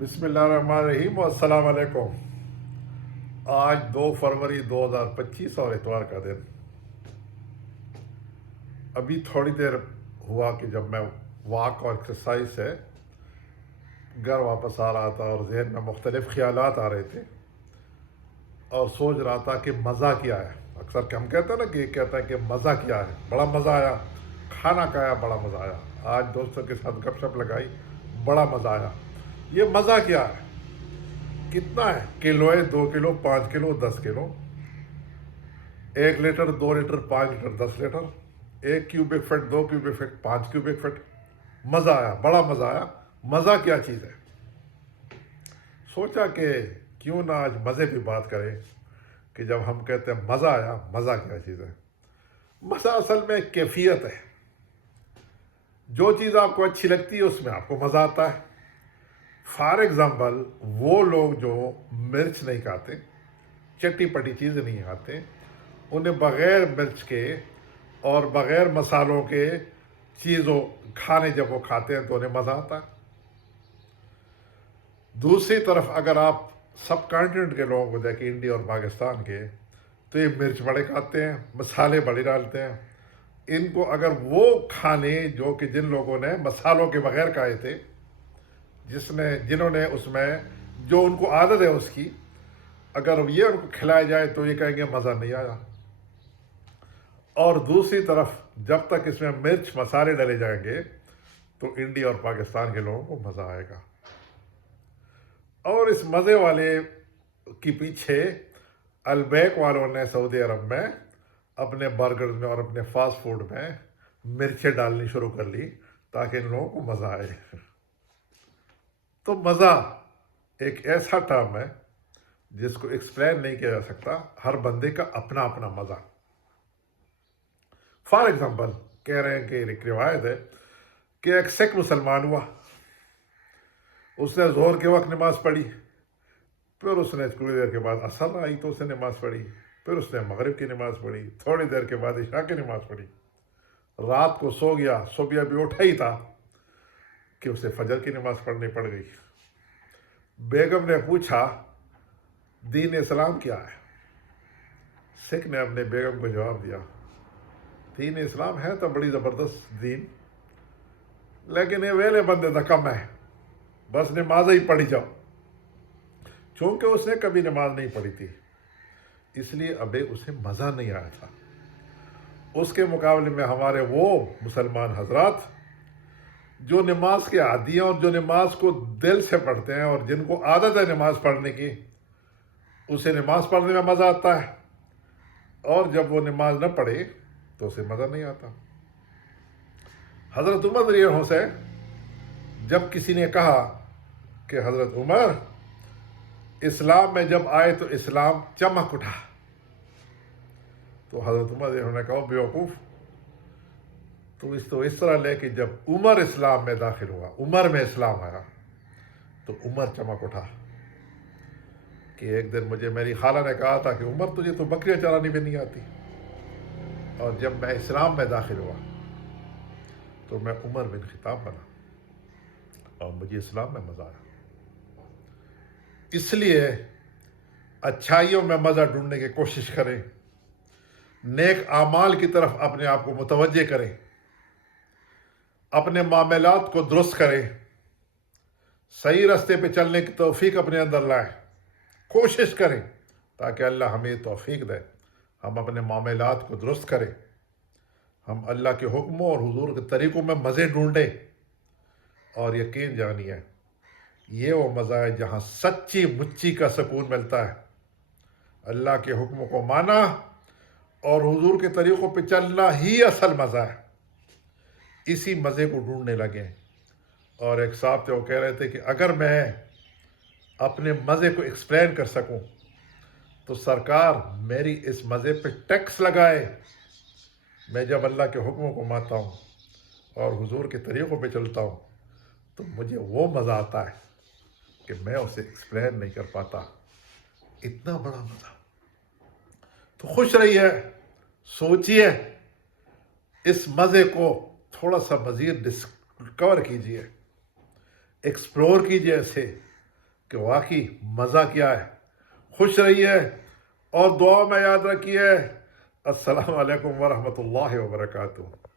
بسم اللہ الرحمن الرحیم السلام علیکم۔ آج 2 فروری 2025 اور اتوار کا دن۔ ابھی تھوڑی دیر ہوا کہ جب میں واک اور ایکسرسائز سے گھر واپس آ رہا تھا اور ذہن میں مختلف خیالات آ رہے تھے اور سوچ رہا تھا کہ مزہ کیا ہے۔ اکثر ہم کہتے ہیں نا کہ کہتا ہے کہ مزہ کیا ہے، بڑا مزہ آیا، کھانا کھایا بڑا مزہ آیا، آج دوستوں کے ساتھ گپ شپ لگائی بڑا مزہ آیا۔ یہ مزہ کیا ہے؟ کتنا ہے؟ کلو ہے، 2 kilo, 5 kilo, 10 kilo, 1 litre, 2 litre, 5 litre, 10 litre, 1 cubic feet, 2 cubic feet, 5 cubic feet. مزہ آیا، بڑا مزہ آیا۔ مزہ کیا چیز ہے؟ سوچا کہ کیوں نہ آج مزے پہ بات کریں کہ جب ہم کہتے ہیں مزہ آیا، مزہ کیا چیز ہے؟ مزہ اصل میں ایک کیفیت ہے۔ جو چیز آپ کو اچھی لگتی ہے اس میں آپ کو مزہ آتا ہے۔ فار ایگزامپل، وہ لوگ جو مرچ نہیں کھاتے، چٹی پٹی چیز نہیں کھاتے، انہیں بغیر مرچ کے اور بغیر مسالوں کے چیزوں کھانے جب وہ کھاتے ہیں تو انہیں مزہ آتا ہے۔ دوسری طرف اگر آپ سب کانٹیننٹ کے لوگوں کو دیکھیں، انڈیا اور پاکستان کے، تو یہ مرچ بڑے کھاتے ہیں، مسالے بڑے ڈالتے ہیں۔ ان کو اگر وہ کھانے جو کہ جن لوگوں نے مسالوں کے بغیر کھائے تھے، جنہوں نے اس میں جو ان کو عادت ہے اس کی، اگر یہ ان کو کھلایا جائے تو یہ کہیں گے مزہ نہیں آیا۔ اور دوسری طرف جب تک اس میں مرچ مسالے ڈالے جائیں گے تو انڈیا اور پاکستان کے لوگوں کو مزہ آئے گا۔ اور اس مزے والے کی پیچھے البیک والوں نے سعودی عرب میں اپنے برگرز میں اور اپنے فاسٹ فوڈ میں مرچیں ڈالنی شروع کر لی تاکہ ان لوگوں کو مزہ آئے۔ تو مزہ ایک ایسا ٹرم ہے جس کو ایکسپلین نہیں کیا جا سکتا، ہر بندے کا اپنا اپنا مزہ۔ فار ایگزامپل کہہ رہے ہیں کہ ایک روایت ہے کہ ایک سکھ مسلمان ہوا، اس نے ظہر کے وقت نماز پڑھی، پھر اس نے تھوڑی دیر کے بعد عصر آئی تو اس نے نماز پڑھی، پھر اس نے مغرب کی نماز پڑھی، تھوڑی دیر کے بعد عشاء کی نماز پڑھی، رات کو سو گیا، صبح ابھی اٹھا ہی تھا کہ اسے فجر کی نماز پڑھنی پڑ گئی۔ بیگم نے پوچھا دین اسلام کیا ہے؟ سکھ نے اپنے بیگم کو جواب دیا، دین اسلام ہے تو بڑی زبردست دین، لیکن یہ ویلے بندے تو کم ہے، بس نماز ہی پڑھی جاؤ۔ چونکہ اس نے کبھی نماز نہیں پڑھی تھی اس لیے ابھی اسے مزہ نہیں آیا تھا۔ اس کے مقابلے میں ہمارے وہ مسلمان حضرات جو نماز کے عادی ہیں اور جو نماز کو دل سے پڑھتے ہیں اور جن کو عادت ہے نماز پڑھنے کی، اسے نماز پڑھنے میں مزہ آتا ہے، اور جب وہ نماز نہ پڑھے تو اسے مزہ نہیں آتا۔ حضرت عمر رضی اللہ عنہ سے جب کسی نے کہا کہ حضرت عمر، اسلام میں جب آئے تو اسلام چمک اٹھا، تو حضرت عمر رضی اللہ عنہ نے کہا بیوقوف، تو اس طرح لے کہ جب عمر اسلام میں داخل ہوا، عمر میں اسلام آیا تو عمر چمک اٹھا۔ کہ ایک دن مجھے میری خالہ نے کہا تھا کہ عمر تجھے تو بکریاں چرانی بھی نہیں آتی، اور جب میں اسلام میں داخل ہوا تو میں عمر بن خطاب بنا اور مجھے اسلام میں مزہ آیا۔ اس لیے اچھائیوں میں مزہ ڈھونڈنے کی کوشش کریں، نیک اعمال کی طرف اپنے آپ کو متوجہ کریں، اپنے معاملات کو درست کریں، صحیح راستے پہ چلنے کی توفیق اپنے اندر لائیں، کوشش کریں تاکہ اللہ ہمیں توفیق دے، ہم اپنے معاملات کو درست کریں، ہم اللہ کے حکموں اور حضور کے طریقوں میں مزے ڈھونڈیں۔ اور یقین جانیے یہ وہ مزہ ہے جہاں سچی مچی کا سکون ملتا ہے۔ اللہ کے حکموں کو مانا اور حضور کے طریقوں پہ چلنا ہی اصل مزہ ہے۔ اسی مزے کو ڈھونڈنے لگے۔ اور ایک صاحب تھے، وہ کہہ رہے تھے کہ اگر میں اپنے مزے کو ایکسپلین کر سکوں تو سرکار میری اس مزے پہ ٹیکس لگائے۔ میں جب اللہ کے حکموں کو مانتا ہوں اور حضور کے طریقوں پہ چلتا ہوں تو مجھے وہ مزہ آتا ہے کہ میں اسے ایکسپلین نہیں کر پاتا، اتنا بڑا مزہ۔ تو خوش رہیے، سوچئے، اس مزے کو تھوڑا سا مزید ڈسکور کیجئے، ایکسپلور کیجئے اسے، کہ واقعی مزہ کیا ہے. خوش رہیے اور دعا میں یاد رکھیے. السلام علیکم ورحمۃ اللہ وبرکاتہ.